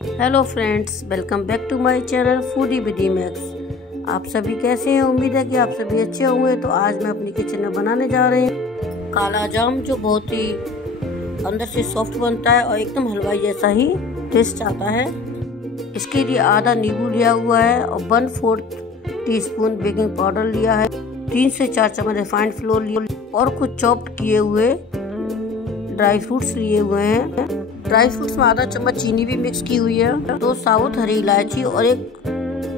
Hello friends, welcome back to my channel foodie with Max. आप सभी कैसे हैं? उम्मीद है कि आप सभी अच्छे होंगे। तो आज मैं अपनी किचन में बनाने जा रही हूँ काला जाम, जो बहुत ही अंदर से सॉफ्ट बनता है और एकदम हलवाई जैसा ही टेस्ट आता है। इसके लिए आधा नींबू लिया हुआ है और 1/4 टीस्पून बेकिंग पाउडर लिया है, 3 से 4 चम्मच रिफाइंड फ्लोर लिया और कुछ चॉप्ड किए हुए ड्राई फ्रूट्स लिए हुए हैं। ड्राई फ्रूट्स में आधा चम्मच चीनी भी मिक्स की हुई है, 2 साबुत हरी इलायची और 1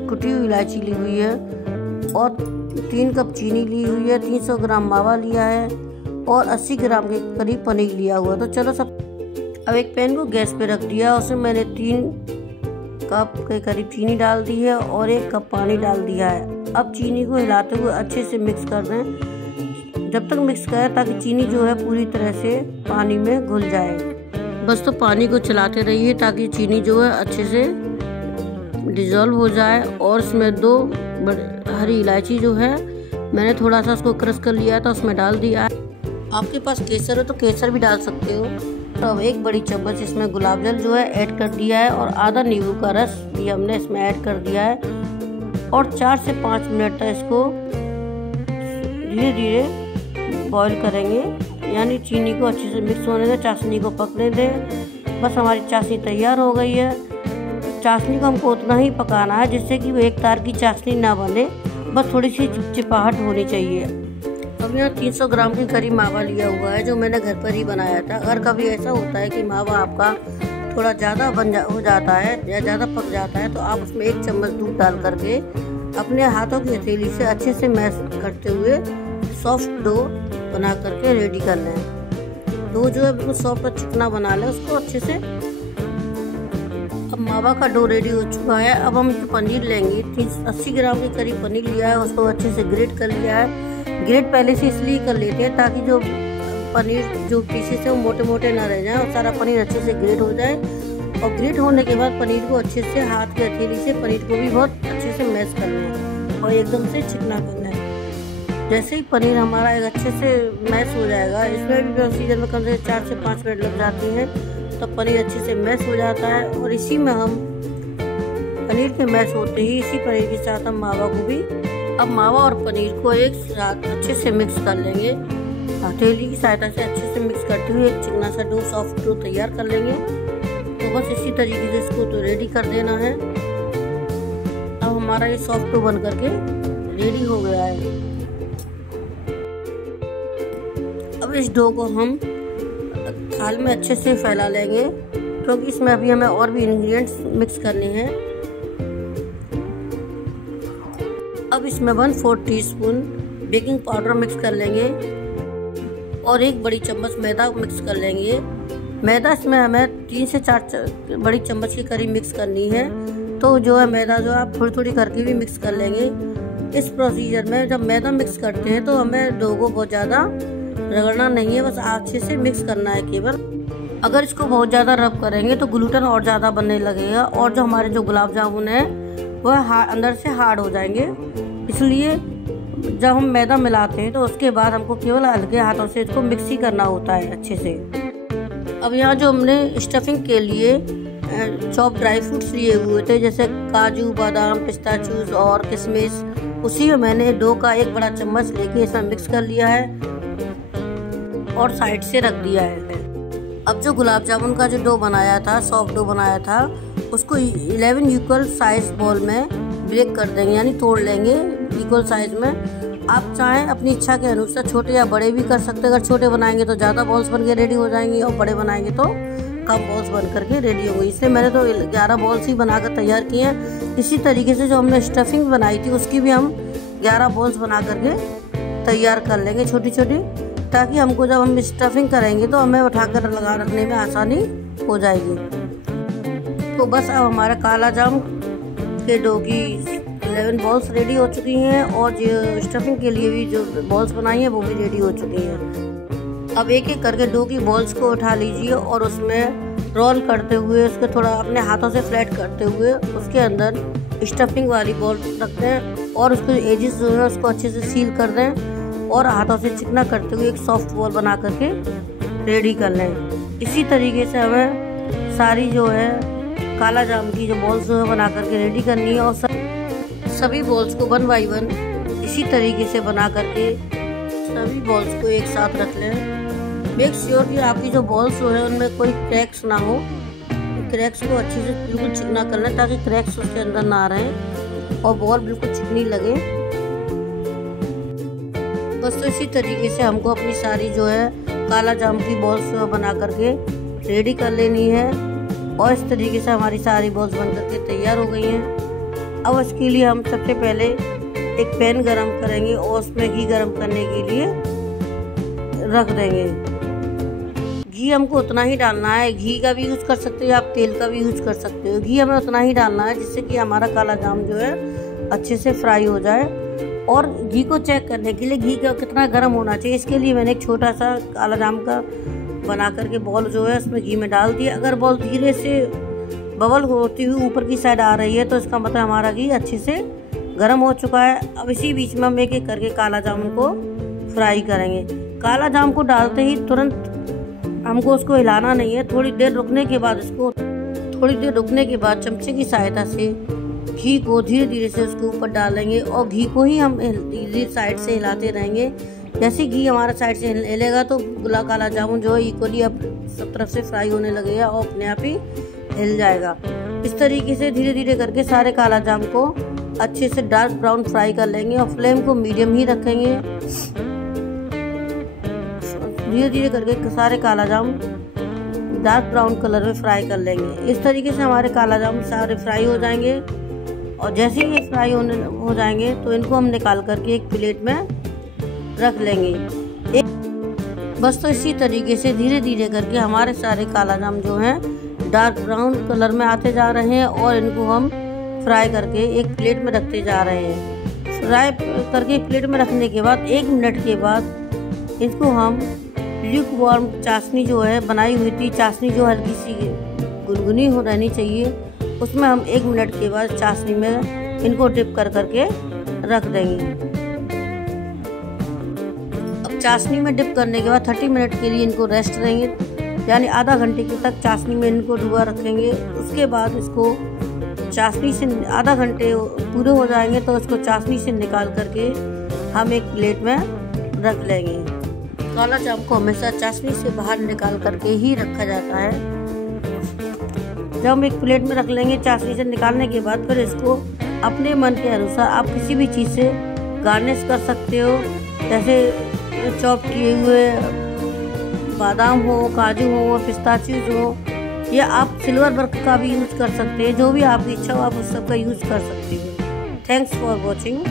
कुटी हुई इलायची ली हुई है और 3 कप चीनी ली हुई है, 300 ग्राम मावा लिया है और 80 ग्राम के करीब पनीर लिया हुआ। तो चलो सब, अब एक पैन को गैस पे रख दिया, उसमें मैंने 3 कप के करीब चीनी डाल दी है और 1 कप पानी डाल दिया है। अब चीनी को हिलाते हुए अच्छे से मिक्स कर दें, जब तक मिक्स करें ताकि चीनी जो है पूरी तरह से पानी में घुल जाए। बस तो पानी को चलाते रहिए ताकि चीनी जो है अच्छे से डिज़ोल्व हो जाए। और इसमें 2 हरी इलायची जो है मैंने थोड़ा सा उसको क्रश कर लिया था, उसमें डाल दिया है। आपके पास केसर हो तो केसर भी डाल सकते हो। तो अब 1 बड़ी चम्मच इसमें गुलाब जल जो है ऐड कर दिया है और आधा नींबू का रस भी हमने इसमें ऐड कर दिया है और 4 से 5 मिनट तक इसको धीरे धीरे बॉईल करेंगे, यानी चीनी को अच्छे से मिक्स होने दें, चाशनी को पकने दें। बस हमारी चाशनी तैयार हो गई है। चाशनी को हमको उतना ही पकाना है जिससे कि वो एक तार की चाशनी ना बने, बस थोड़ी सी चिपचिपाहट होनी चाहिए। अब यहाँ 300 ग्राम के करीब मावा लिया हुआ है, जो मैंने घर पर ही बनाया था। अगर कभी ऐसा होता है कि मावा आपका थोड़ा ज़्यादा हो जाता है या ज़्यादा पक जाता है, तो आप उसमें 1 चम्मच दूध डाल करके अपने हाथों की हथेली से अच्छे से मैश करते हुए सॉफ्ट डो बना करके रेडी कर लें। डो जो है बिल्कुल सॉफ्ट और चिकना बना लें उसको अच्छे से। अब मावा का डो रेडी हो चुका है। अब हम पनीर लेंगे, 80 ग्राम के करीब पनीर लिया है, उसको अच्छे से ग्रेट कर लिया है। ग्रेट पहले से इसलिए कर लेते हैं ताकि जो पनीर जो पीसेस है वो मोटे मोटे ना रह जाए और सारा पनीर अच्छे से ग्रेट हो जाए। और ग्रेट होने के बाद पनीर को अच्छे से हाथ की हथेली से पनीर को भी बहुत अच्छे से मैश कर लें और एकदम से चिकना कर लें। जैसे ही पनीर हमारा एक अच्छे से मैश हो जाएगा, इसमें भी प्रोसीजर में कम से 4 से 5 मिनट लग जाती हैं, तो पनीर अच्छे से मैश हो जाता है। और इसी में हम पनीर के मैश होते ही इसी पनीर के साथ हम मावा को भी, अब मावा और पनीर को एक साथ अच्छे से मिक्स कर लेंगे। हथेली की सहायता से अच्छे से मिक्स करते हुए एक चिकना सा डो, सॉफ्ट डो तैयार कर लेंगे। तो बस इसी तरीके से इसको तो रेडी कर देना है। अब हमारा ये सॉफ्ट डो बन करके रेडी हो गया है। अब इस डो को हम थाल में अच्छे से फैला लेंगे, क्योंकि इसमें अभी हमें और भी इंग्रेडिएंट्स मिक्स करने हैं। अब इसमें 1/4 टीस्पून बेकिंग पाउडर मिक्स कर लेंगे और 1 बड़ी चम्मच मैदा मिक्स कर लेंगे। मैदा इसमें हमें 3 से 4 बड़ी चम्मच के करीब मिक्स करनी है। तो जो है मैदा जो आप थोड़ी थोड़ी करके भी मिक्स कर लेंगे। इस प्रोसीजर में जब मैदा मिक्स करते हैं तो हमें डो को बहुत ज़्यादा रगड़ना नहीं है, बस अच्छे से मिक्स करना है केवल। अगर इसको बहुत ज़्यादा रब करेंगे तो ग्लूटेन और ज़्यादा बनने लगेगा और जो हमारे जो गुलाब जामुन है वह अंदर से हार्ड हो जाएंगे। इसलिए जब हम मैदा मिलाते हैं तो उसके बाद हमको केवल हल्के हाथों से इसको मिक्स ही करना होता है अच्छे से। अब यहाँ जो हमने स्टफिंग के लिए चॉप ड्राई फ्रूट्स लिए हुए थे, जैसे काजू, बादाम, पिस्ताचूज और किशमिश, उसी में मैंने डो का 1 बड़ा चम्मच लेके इसमें मिक्स कर लिया है और साइड से रख दिया है। अब जो गुलाब जामुन का जो डो बनाया था, सॉफ्ट डो बनाया था, उसको 11 इक्वल साइज बॉल में ब्रेक कर देंगे, यानी तोड़ लेंगे इक्वल साइज में। आप चाहें अपनी इच्छा के अनुसार छोटे या बड़े भी कर सकते हैं। अगर छोटे बनाएंगे तो ज़्यादा बॉल्स बन के रेडी हो जाएंगे और बड़े बनाएंगे तो कम बॉल्स बन करके रेडी होंगे। इसलिए मैंने तो 11 बॉल्स ही बनाकर तैयार किए हैं। इसी तरीके से जो हमने स्टफिंग बनाई थी उसकी भी हम 11 बॉल्स बना करके तैयार कर लेंगे छोटी छोटी, ताकि हमको जब हम स्टफिंग करेंगे तो हमें उठाकर लगा रखने में आसानी हो जाएगी। तो बस अब हमारा काला जाम के डो की 11 बॉल्स रेडी हो चुकी हैं और जो स्टफिंग के लिए भी जो बॉल्स बनाई हैं वो भी रेडी हो चुकी हैं। अब एक एक करके डो की बॉल्स को उठा लीजिए और उसमें रोल करते हुए, उसके थोड़ा अपने हाथों से फ्लैट करते हुए उसके अंदर स्टफिंग वाली बॉल रख दें और उसके एजेस जो है उसको अच्छे से सील कर दें और हाथों से चिकना करते हुए एक सॉफ्ट बॉल बना करके रेडी कर लें। इसी तरीके से हमें सारी जो है काला जाम की जो बॉल्स जो है बना करके रेडी करनी है और सभी बॉल्स को 1 बाय 1 इसी तरीके से बना करके सभी बॉल्स को एक साथ रख लें। मेक श्योर कि आपकी जो बॉल्स जो है उनमें कोई क्रैक्स ना हो। क्रैक्स को अच्छे से बिल्कुल चिकना कर लें ताकि क्रैक्स उसके अंदर ना रहें और बॉल बिल्कुल चिकनी लगे। बस तो इसी तरीके से हमको अपनी सारी जो है काला जाम की बॉल्स बना करके रेडी कर लेनी है और इस तरीके से हमारी सारी बॉल्स बन करके तैयार हो गई हैं। अब इसके लिए हम सबसे पहले एक पैन गरम करेंगे और उसमें घी गरम करने के लिए रख देंगे। घी हमको उतना ही डालना है, घी का भी यूज़ कर सकते हो, आप तेल का भी यूज़ कर सकते हो। घी हमें उतना ही डालना है जिससे कि हमारा काला जाम जो है अच्छे से फ्राई हो जाए। और घी को चेक करने के लिए घी का कितना गर्म होना चाहिए, इसके लिए मैंने एक छोटा सा काला जाम का बना करके बॉल जो है उसमें घी में डाल दिया। अगर बॉल धीरे से बबल होती हुई ऊपर की साइड आ रही है तो इसका मतलब हमारा घी अच्छे से गर्म हो चुका है। अब इसी बीच में हम एक एक करके काला जामुन को फ्राई करेंगे। काला जाम को डालते ही तुरंत हमको उसको हिलाना नहीं है, थोड़ी देर रुकने के बाद चमचे की सहायता से घी को धीरे धीरे से उसके ऊपर डालेंगे और घी को ही हम धीरे साइड से हिलाते रहेंगे। जैसे घी हमारा साइड से हिलेगा तो काला जामुन जो है इक्वली अब सब तरफ से फ्राई होने लगेगा और अपने आप ही हिल जाएगा। इस तरीके से धीरे धीरे करके सारे काला जाम को अच्छे से डार्क ब्राउन फ्राई कर लेंगे और फ्लेम को मीडियम ही रखेंगे। धीरे धीरे करके सारे काला जाम डार्क ब्राउन कलर में फ्राई कर लेंगे। इस तरीके से हमारे काला जाम सारे फ्राई हो जाएंगे और जैसे ही ये फ्राई हो जाएंगे तो इनको हम निकाल करके एक प्लेट में रख लेंगे। बस तो इसी तरीके से धीरे धीरे करके हमारे सारे काला जाम जो हैं डार्क ब्राउन कलर में आते जा रहे हैं और इनको हम फ्राई करके एक प्लेट में रखते जा रहे हैं। फ्राई करके प्लेट में रखने के बाद 1 मिनट के बाद इसको हम ल्यूकवार्म चाशनी जो है बनाई हुई थी, चाशनी जो हल्की सी गुनगुनी हो रहनी चाहिए, उसमें हम 1 मिनट के बाद चाशनी में इनको डिप कर करके रख देंगे। अब चाशनी में डिप करने के बाद 30 मिनट के लिए इनको रेस्ट देंगे, यानी आधा घंटे के तक चाशनी में इनको डुबा रखेंगे। उसके बाद इसको चाशनी से आधा घंटे पूरे हो जाएंगे तो इसको चाशनी से निकाल करके हम एक प्लेट में रख लेंगे। काला जाम को हमेशा चाशनी से बाहर निकाल करके ही रखा जाता है। जब हम एक प्लेट में रख लेंगे चाशनी से निकालने के बाद फिर इसको अपने मन के अनुसार आप किसी भी चीज़ से गार्निश कर सकते हो, जैसे चॉप किए हुए बादाम हो, काजू हो, पिस्ताचियोज हो, या आप सिल्वर वर्क का भी यूज़ कर सकते हैं। जो भी आपकी इच्छा हो आप उस सब का यूज़ कर सकते हो। Thanks for watching.